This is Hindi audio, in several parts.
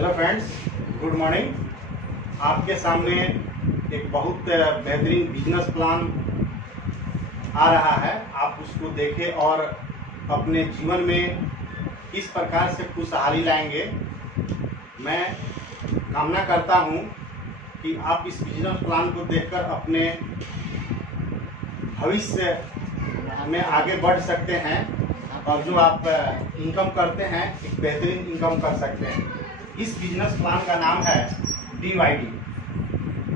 Hello friends, good morning. आपके सामने एक बहुत बेहतरीन बिजनेस प्लान आ रहा है। आप उसको देखें और अपने जीवन में किस प्रकार से खुशहाली लाएंगे। मैं कामना करता हूं कि आप इस बिजनेस प्लान को देखकर अपने भविष्य में आगे बढ़ सकते हैं और जो आप इनकम करते हैं एक बेहतरीन इनकम कर सकते हैं। इस बिजनेस प्लान का नाम है DYD,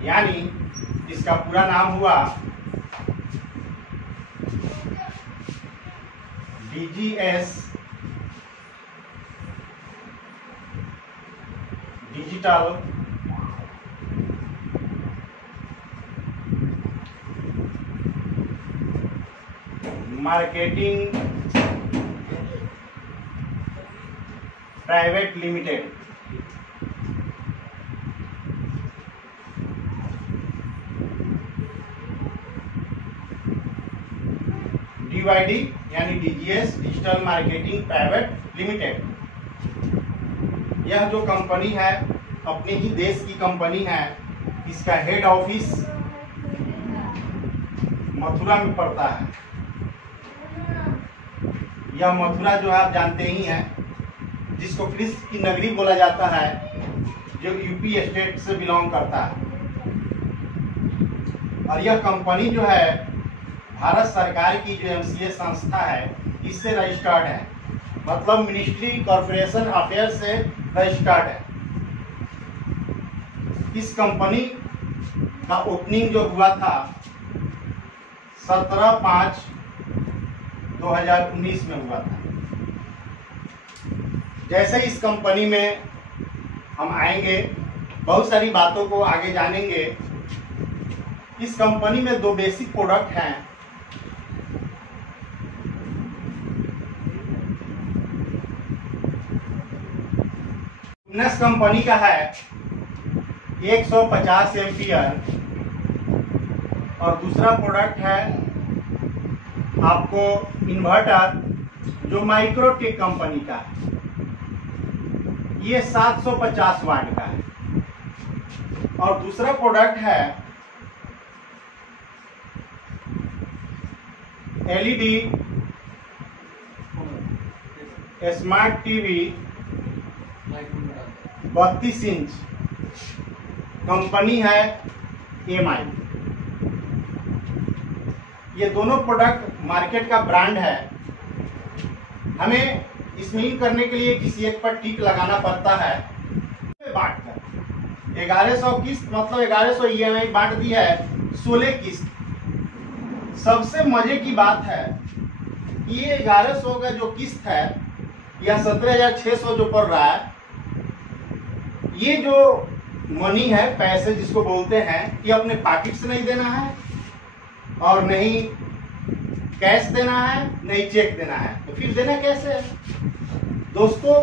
यानी इसका पूरा नाम हुआ DGS digital marketing private limited. DYD यानी DGS digital marketing private limited. यह जो कंपनी है अपने ही देश की कंपनी है। इसका हेड ऑफिस मथुरा में पड़ता है। यह मथुरा जो आप जानते ही हैं, जिसको कृष्ण की नगरी बोला जाता है, जो यूपी स्टेट से बिलोंग करता है। और यह कंपनी जो है भारत सरकार की जो MCA संस्था है इससे रजिस्टर्ड है, मतलब मिनिस्ट्री कॉर्पोरेशन अफेयर से रजिस्टर्ड है। इस कंपनी का ओपनिंग जो हुआ था 17/5/2019 में हुआ था। जैसे इस कंपनी में हम आएंगे, बहुत सारी बातों को आगे जानेंगे। इस कंपनी में दो बेसिक प्रोडक्ट हैं। लुमिनस कंपनी का है 150 एम्पियर और दूसरा प्रोडक्ट है आपको इन्वर्टर, जो माइक्रोटेक कंपनी का है। ये 750 वाट का है। और दूसरा प्रोडक्ट है LED smart TV 32 inch, company है MI। ये दोनों प्रोडक्ट मार्केट का ब्रांड है। हमें इसमें करने के लिए किसी एक पर टिक लगाना पड़ता है। बांट कर 1100 किस्त, मतलब 1100 EMI बांट दी है 16 किस्त। सबसे मजे की बात है कि ये 1100 का जो किस्त है या 17,600 जो पड़ रहा है, ये जो मनी है, पैसे जिसको बोलते हैं, ये अपने पॉकेट से नहीं देना है और नहीं कैश देना है, नहीं चेक देना है। तो फिर देना कैसे है? दोस्तों,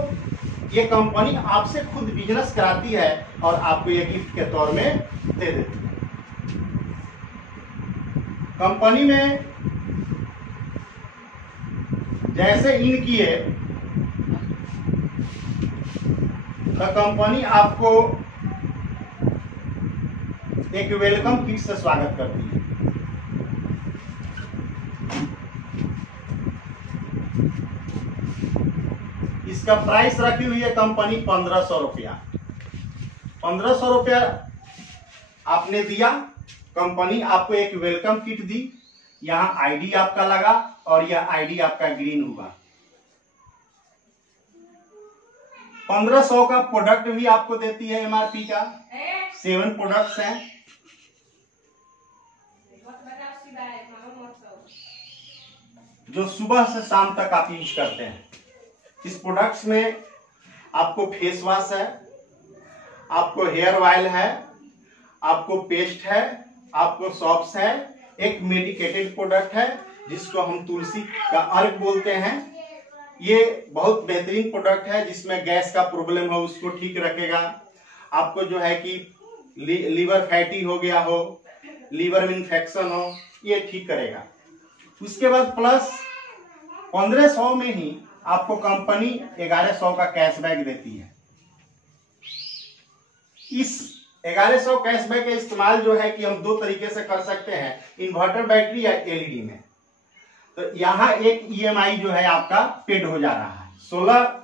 ये कंपनी आपसे खुद बिजनेस कराती है और आपको ये गिफ्ट के तौर में दे देती है। कंपनी में जैसे इन किए तो कंपनी आपको एक वेलकम किट से स्वागत करती है। इसका प्राइस रखी हुई है कंपनी 1500 रुपया। 1500 रुपया आपने दिया, कंपनी आपको एक वेलकम किट दी। यहाँ ID आपका लगा और यह ID आपका ग्रीन हुआ। 1500 का प्रोडक्ट भी आपको देती है MRP का। 7 प्रोडक्ट्स हैं। जो सुबह से शाम तक आप यूज करते हैं। इस प्रोडक्ट्स में आपको फेस वॉश है, आपको हेयर ऑयल है, आपको पेस्ट है, आपको सॉप्स है, एक मेडिकेटेड प्रोडक्ट है जिसको हम तुलसी का अर्क बोलते हैं। ये बहुत बेहतरीन प्रोडक्ट है, जिसमें गैस का प्रॉब्लम हो उसको ठीक रखेगा। आपको जो है कि लीवर फैटी हो गया हो, लीवर में इन्फेक्शन हो, ये ठीक करेगा। उसके बाद प्लस 1500 में ही आपको कंपनी 1100 का कैशबैक देती है। इस 1100 कैशबैक का इस्तेमाल जो है कि हम दो तरीके से कर सकते हैं, इन्वर्टर बैटरी या एलईडी में। तो यहाँ एक ईएमआई जो है आपका पेड हो जा रहा है, 16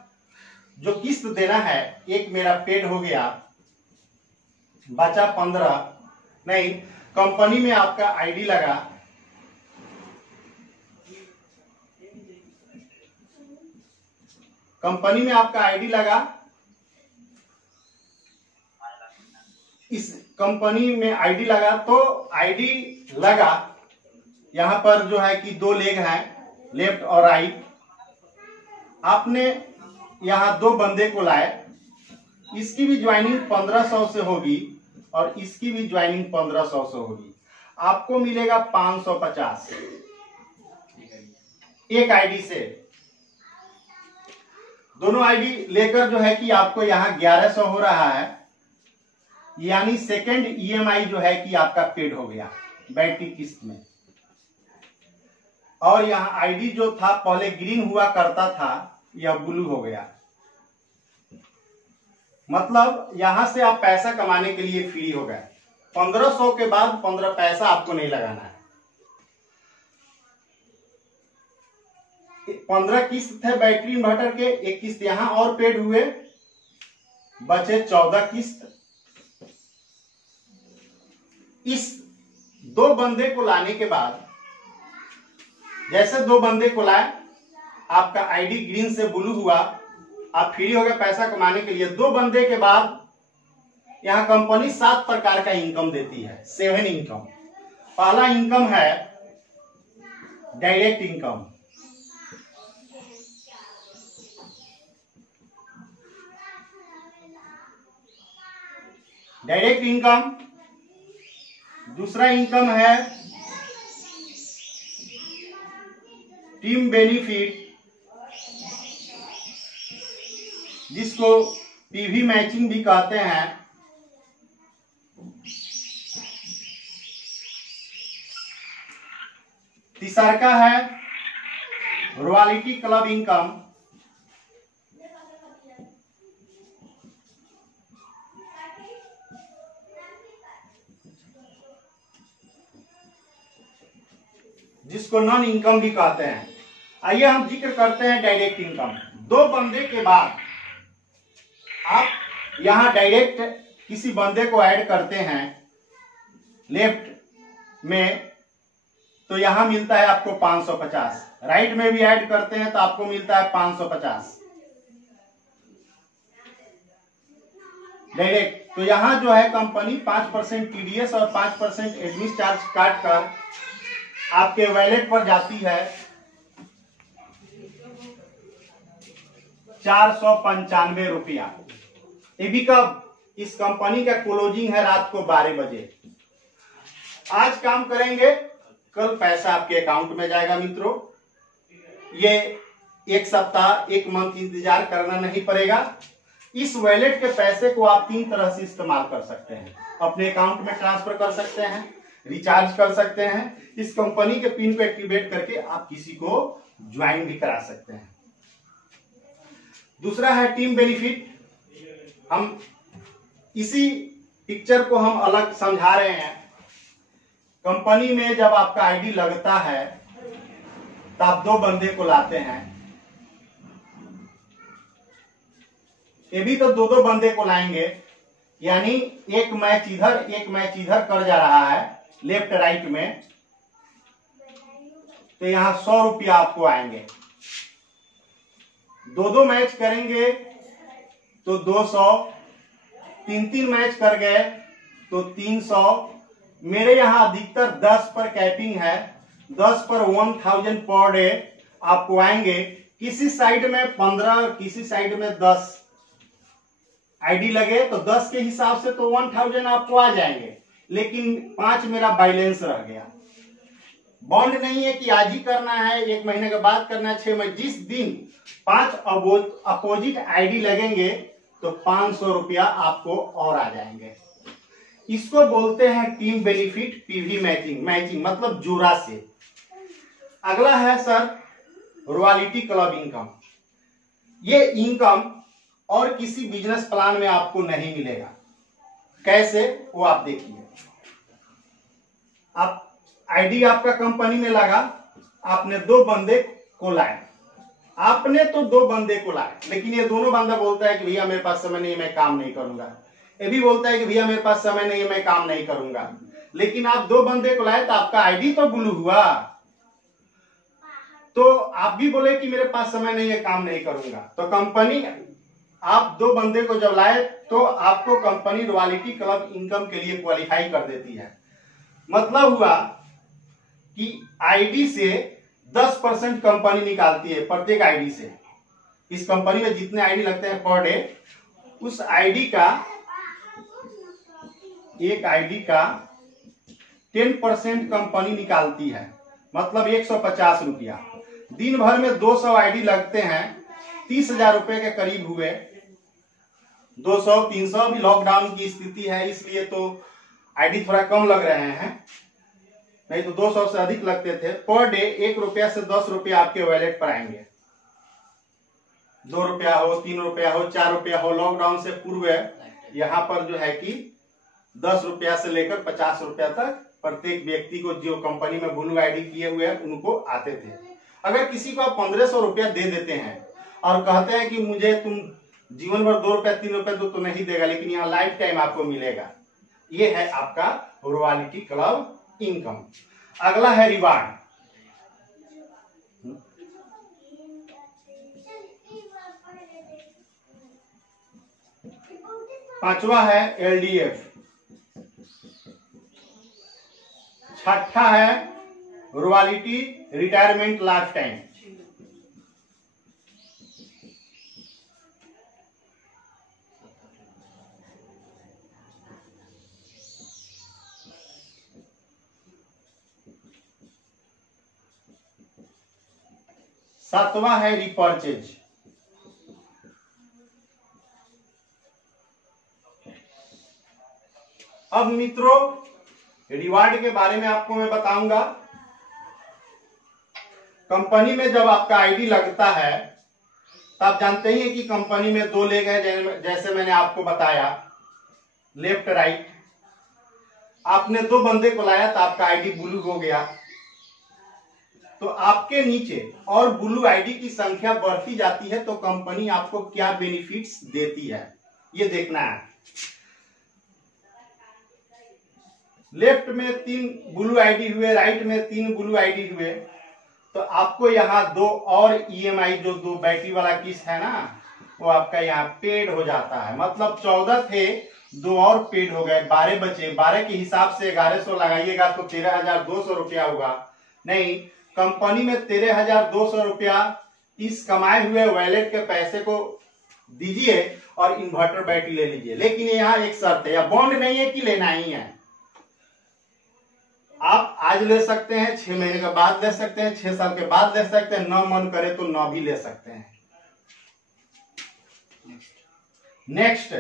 जो किस्त देना है, एक मेरा पेड हो गया, बचा 15। नहीं, कंपनी में आपका आईडी लगा, कंपनी में आपका आईडी लगा, इस कंपनी में आईडी लगा, तो आईडी लगा, यहां पर जो है कि दो लेग हैं, लेफ्ट और राइट। आपने यहां दो बंदे को लाए, इसकी भी ज्वाइनिंग 1500 से होगी और इसकी भी ज्वाइनिंग 1500 से होगी, आपको मिलेगा 550 एक आईडी से। दोनों आईडी लेकर जो है कि आपको यहां 1100 हो रहा है, यानी सेकंड ईएमआई जो है कि आपका पेड हो गया बैटरी किस्त में। और यहां आईडी जो था पहले ग्रीन हुआ करता था, यह ब्लू हो गया। मतलब यहां से आप पैसा कमाने के लिए फ्री हो गए। 1500 के बाद 15 पैसा आपको नहीं लगाना है। 15 किस्त थे बैटरी इन्वर्टर के, एक किस्त यहां और पेड हुए, बचे 14 किस्त। इस दो बंदे को लाने के बाद, जैसे दो बंदे को लाए, आपका आईडी ग्रीन से ब्लू हुआ, आप फ्री हो गए पैसा कमाने के लिए। दो बंदे के बाद यहां कंपनी 7 प्रकार का इनकम देती है, 7 इनकम। पहला इनकम है डायरेक्ट इनकम। Direct income. दूसरा इनकम है टीम बेनिफिट, जिसको पीवी मैचिंग भी कहते हैं। तीसरा का है रॉयल्टी क्लब इनकम। जिसको नॉन इनकम भी कहते हैं। आइए हम जिक्र करते हैं डायरेक्ट इनकम। दो बंदे के बाद आप यहां डायरेक्ट किसी बंदे को ऐड करते हैं लेफ्ट में, तो यहां मिलता है आपको 550। राइट में भी ऐड करते हैं तो आपको मिलता है 550 डायरेक्ट। तो यहां जो है कंपनी 5% टीडीएस और 5% एडमिन चार्ज काट कर आपके वैलेट पर जाती है 495 रुपया। ये भी कब? इस कंपनी का क्लोजिंग है रात को 12 बजे। आज काम करेंगे, कल पैसा आपके अकाउंट में जाएगा मित्रों। ये एक सप्ताह, एक मंथ इंतजार करना नहीं पड़ेगा। इस वैलेट के पैसे को आप 3 तरह से इस्तेमाल कर सकते हैं। अपने अकाउंट में ट्रांसफर कर सकते हैं, रिचार्ज कर सकते हैं, इस कंपनी के पिन को एक्टिवेट करके आप किसी को ज्वाइन भी करा सकते हैं। दूसरा है टीम बेनिफिट। हम इसी पिक्चर को हम अलग समझा रहे हैं। कंपनी में जब आपका आईडी लगता है तो आप दो बंदे को लाते हैं, ये भी तो दो बंदे को लाएंगे, यानी एक मैच इधर एक मैच इधर कर जा रहा है लेफ्ट राइट में, तो यहां 100 रुपया आपको आएंगे। दो मैच करेंगे तो 200, 3 मैच कर गए तो 300। मेरे यहां अधिकतर 10 पर कैपिंग है, 10 पर 1000 पर डे आपको आएंगे। किसी साइड में 15, किसी साइड में 10 आईडी लगे तो 10 के हिसाब से तो 1000 आपको आ जाएंगे, लेकिन 5 मेरा बैलेंस रह गया। बॉन्ड नहीं है कि आज ही करना है, 1 महीने के बाद करना है, 6 महीने। जिस दिन 5 अपोजिट आईडी लगेंगे तो 500 रुपया आपको और आ जाएंगे। इसको बोलते हैं team benefit PV matching. Matching मतलब जोड़ा से। अगला है सर रॉयल्टी क्लब इनकम। ये इनकम और किसी बिजनेस प्लान में आपको नहीं मिलेगा। कैसे वो आप देखिए। आप आईडी आपका कंपनी में लगा, आपने 2 बंदे को लाए, आपने तो 2 बंदे को लाए, लेकिन ये दोनों बंदा बोलता है कि भैया मेरे पास समय नहीं, मैं काम नहीं करूंगा। ये भी बोलता है कि भैया मेरे पास समय नहीं, मैं काम नहीं करूंगा। लेकिन आप 2 बंदे को लाए तो आपका आईडी तो ब्लू हुआ, तो आप भी बोले कि मेरे पास समय नहीं है, काम नहीं करूंगा। तो कंपनी, आप 2 बंदे को जब लाए तो आपको कंपनी रॉयल्टी क्लब इनकम के लिए क्वालिफाई कर देती है। मतलब हुआ कि आईडी से 10% कंपनी निकालती है प्रत्येक आईडी से। इस कंपनी में जितने आईडी लगते हैं पर डे, उस आईडी का, एक आईडी का 10% कंपनी निकालती है, मतलब 150 रुपया। दिन भर में 200 आईडी लगते हैं, 30,000 रुपए के करीब हुए। 200 300 भी लॉकडाउन की स्थिति है, इसलिए तो आईडी थोड़ा कम लग रहे हैं, नहीं तो 200 से अधिक लगते थे। पर डे 1 रुपया से 10 रुपया आपके वॉलेट पर आएंगे। 2 रुपया हो, 3 रुपया हो, 4 रुपया हो। लॉकडाउन से पूर्व यहाँ पर जो है कि 10 रुपया से लेकर 50 रुपया तक प्रत्येक व्यक्ति को, जो कंपनी में ब्लू आईडी किए हुए हैं, उनको आते थे। अगर किसी को आप 1500 रुपया दे देते हैं और कहते हैं कि मुझे तुम जीवन भर 2 रुपया 3 रुपया तो नहीं देगा, लेकिन यहाँ लाइफ टाइम आपको मिलेगा, ये है आपका रॉयल्टी क्लब इनकम। अगला है रिवार्ड। पांचवा है एलडीएफ। छठा है रॉयल्टी रिटायरमेंट लाइफ टाइम। सातवां है रिपर्चेज। अब मित्रों, रिवार्ड के बारे में आपको मैं बताऊंगा। कंपनी में जब आपका आईडी लगता है तो आप जानते ही हैं कि कंपनी में 2 लेग है, जैसे मैंने आपको बताया, लेफ्ट राइट। आपने 2 बंदे को लाया तो आपका आईडी ब्लू हो गया, तो आपके नीचे और ब्लू आईडी की संख्या बढ़ती जाती है, तो कंपनी आपको क्या बेनिफिट्स देती है ये देखना है। लेफ्ट में 3 ब्लू आईडी हुए, राइट में 3 ब्लू आईडी हुए, तो आपको यहाँ 2 और ईएमआई, जो 2 बैटरी वाला किस्त है ना, वो आपका यहाँ पेड हो जाता है। मतलब 14 थे, 2 और पेड हो गए, 12 बचे। 12 के हिसाब से 1100 लगाइएगा तो 13,200 रुपया होगा। नहीं, कंपनी में 13,200 रुपया इस कमाए हुए वॉलेट के पैसे को दीजिए और इन्वर्टर बैटरी ले लीजिए। लेकिन यहाँ एक शर्त है, या बॉन्ड नहीं है कि लेना ही है। आप आज ले सकते हैं, 6 महीने के बाद ले सकते हैं, 6 साल के बाद ले सकते हैं, न मन करे तो न भी ले सकते हैं। नेक्स्ट,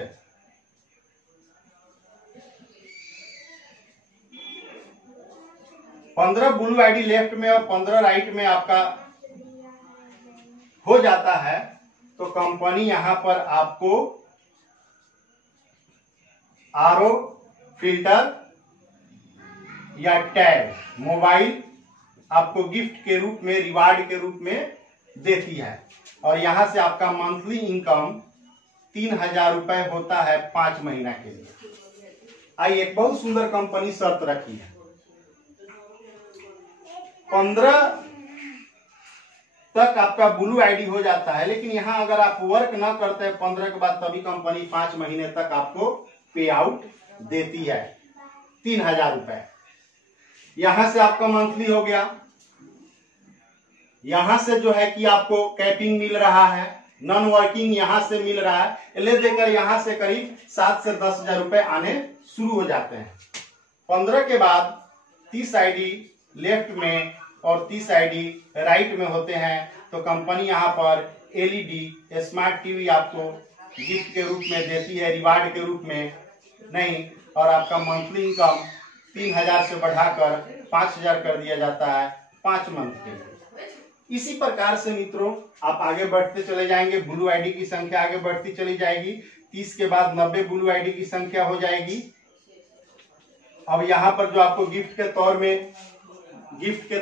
पंद्रह ब्लू आईडी लेफ्ट में और 15 राइट में आपका हो जाता है, तो कंपनी यहां पर आपको आरओ, फिल्टर या टैब, मोबाइल आपको गिफ्ट के रूप में, रिवार्ड के रूप में देती है। और यहां से आपका मंथली इनकम 3,000 रुपए होता है 5 महीना के लिए। आई एक बहुत सुंदर कंपनी शर्त रखी है, 15 तक आपका ब्लू आईडी हो जाता है। लेकिन यहां अगर आप वर्क ना करते हैं 15 के बाद, तभी कंपनी 5 महीने तक आपको पे आउट देती है 3,000 रुपए। यहां से आपका मंथली हो गया। यहां से जो है कि आपको कैपिंग मिल रहा है, नॉन वर्किंग यहां से मिल रहा है, ले देकर यहां से करीब 7 से 10,000 रुपए आने शुरू हो जाते हैं। 15 के बाद 30 आईडी लेफ्ट में और 30 आईडी राइट में होते हैं, तो कंपनी यहां पर एलईडी स्मार्ट टीवी आपको गिफ्ट के रूप में देती है, रिवार्ड के रूप में नहीं। और आपका मंथली इनकम 3,000 से बढ़ाकर 5,000 कर दिया जाता है 5 मंथ के लिए। इसी प्रकार से मित्रों आप आगे बढ़ते चले जाएंगे, ब्लू आईडी की संख्या आगे बढ़ती चली जाएगी। 30 के बाद 90 ब्लू आईडी की संख्या हो जाएगी, अब यहाँ पर जो आपको गिफ्ट के तौर में गिफ्ट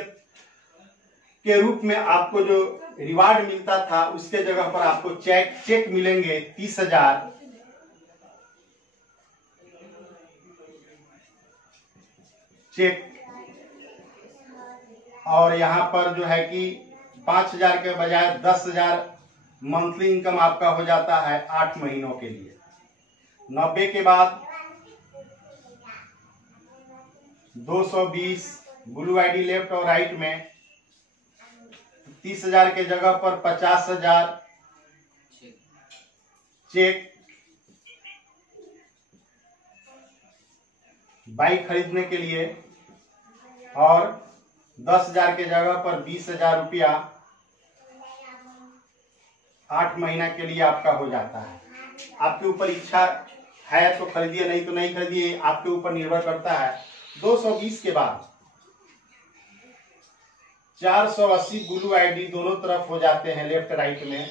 के रूप में आपको जो रिवार्ड मिलता था उसके जगह पर आपको चेक मिलेंगे 30,000। चेक। और यहाँ पर जो है कि 5,000 के बजाय 10,000 मंथली इनकम आपका हो जाता है 8 महीनों के लिए। 90 के बाद 220 ब्लू आईडी लेफ्ट और राइट में 30,000 के जगह पर 50,000 चेक। बाइक खरीदने के लिए और 10,000 के जगह पर 20,000 रुपया 8 महीना के लिए आपका हो जाता है। आपके ऊपर इच्छा है तो खरीदिए, नहीं तो नहीं खरीदिए, आपके ऊपर निर्भर करता है। 220 के बाद 480 ब्लू आईडी दोनों तरफ हो जाते हैं लेफ्ट राइट में।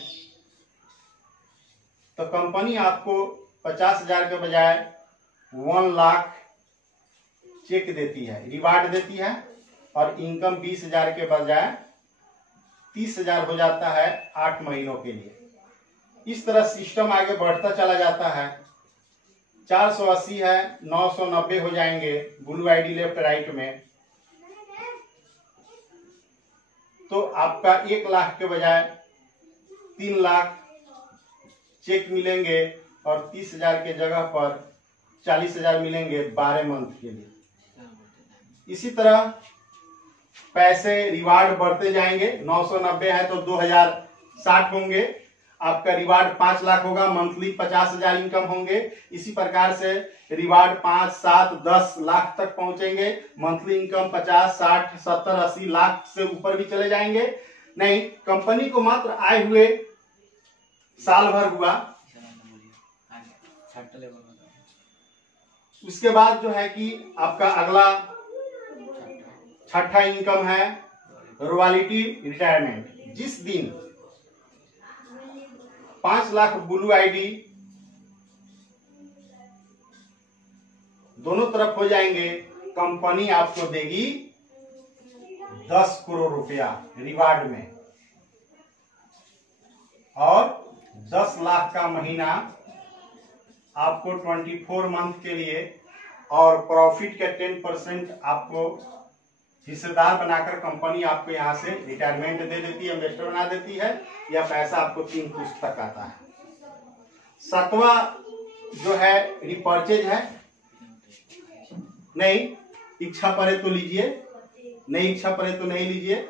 तो कंपनी आपको 50,000 के बजाय 1 लाख चेक देती है, रिवार्ड देती है, और इनकम 20,000 के बजाय 30,000 हो जाता है 8 महीनों के लिए। इस तरह सिस्टम आगे बढ़ता चला जाता है। 480 है, 990 हो जाएंगे ब्लू आईडी लेफ्ट राइट में। तो आपका 1 लाख के बजाय 3 लाख चेक मिलेंगे और 30,000 के जगह पर 40,000 मिलेंगे 12 मंथ के लिए। इसी तरह पैसे रिवार्ड बढ़ते जाएंगे। 990 है तो 2060 होंगे। आपका रिवार्ड 5 लाख होगा, मंथली 50,000 इनकम होंगे। इसी प्रकार से रिवार्ड 5, 7, 10 लाख तक पहुंचेंगे। मंथली इनकम 50, 60, 70, 80 लाख से ऊपर भी चले जाएंगे। नहीं, कंपनी को मात्र आए हुए साल भर हुआ। उसके बाद जो है कि आपका अगला छठा इनकम है रॉयल्टी रिटायरमेंट। जिस दिन 5 लाख ब्लू आईडी दोनों तरफ हो जाएंगे, कंपनी आपको देगी 10 करोड़ रुपया रिवार्ड में, और 10 लाख का महीना आपको 24 मंथ के लिए, और प्रॉफिट के 10% आपको हिस्सेदार बनाकर कंपनी आपको यहाँ से रिटायरमेंट दे देती है, इन्वेस्टर बना देती है, या पैसा आपको 3 पुश्त तक आता है। 7वां जो है रिपर्चेज है। नहीं इच्छा पड़े तो लीजिए, नहीं इच्छा पड़े तो नहीं लीजिए।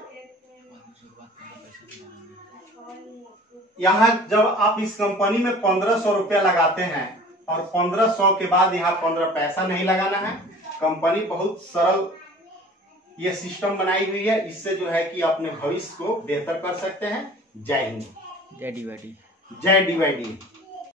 यहाँ जब आप इस कंपनी में 1500 रुपया लगाते हैं और 1500 के बाद यहाँ 15 पैसा नहीं लगाना है। कंपनी बहुत सरल ये सिस्टम बनाई हुई है। इससे जो है कि अपने भविष्य को बेहतर कर सकते हैं। जय हिंद, जय डीवाईडी। जय डीवाईडी।